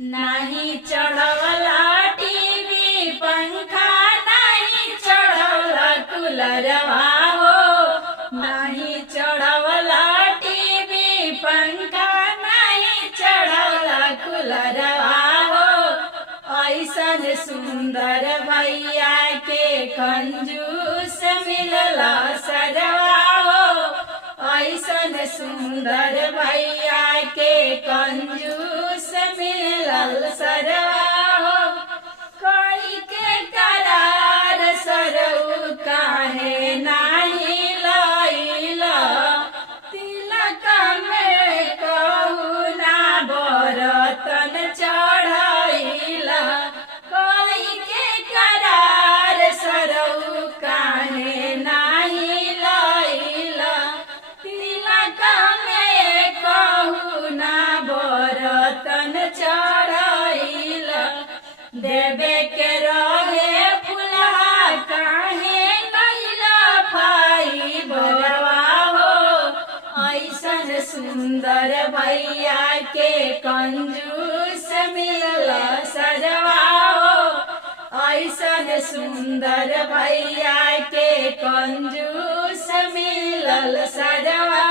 नहीं चढ़वला टीवी पंखा, नहीं चढ़वला कूलरवा हो। नहीं चढ़वला टीवी पंखा, नहीं चढ़वला कूलरवा हो। ऐसन सुंदर भैया के कंजूस मिलला सरवा हो। ऐसन सुंदर भैया के कंजूस मिलल सरवा हो। कोई के करार सरऊ काहे नाही लइला, तिलक में कहू ना बरतन चढ़ैला। कोई के करार सरऊ काहे नाही लइला, तिलक में कहू ना बरतन चढ़ैला। देवे के रहे फुलहा काहे कैला भाई बरवा हो। ऐसन सुंदर भैया के कंजूस मिलला सरवा हो। ऐसन सुंदर भैया के कंजूस मिलल सरवा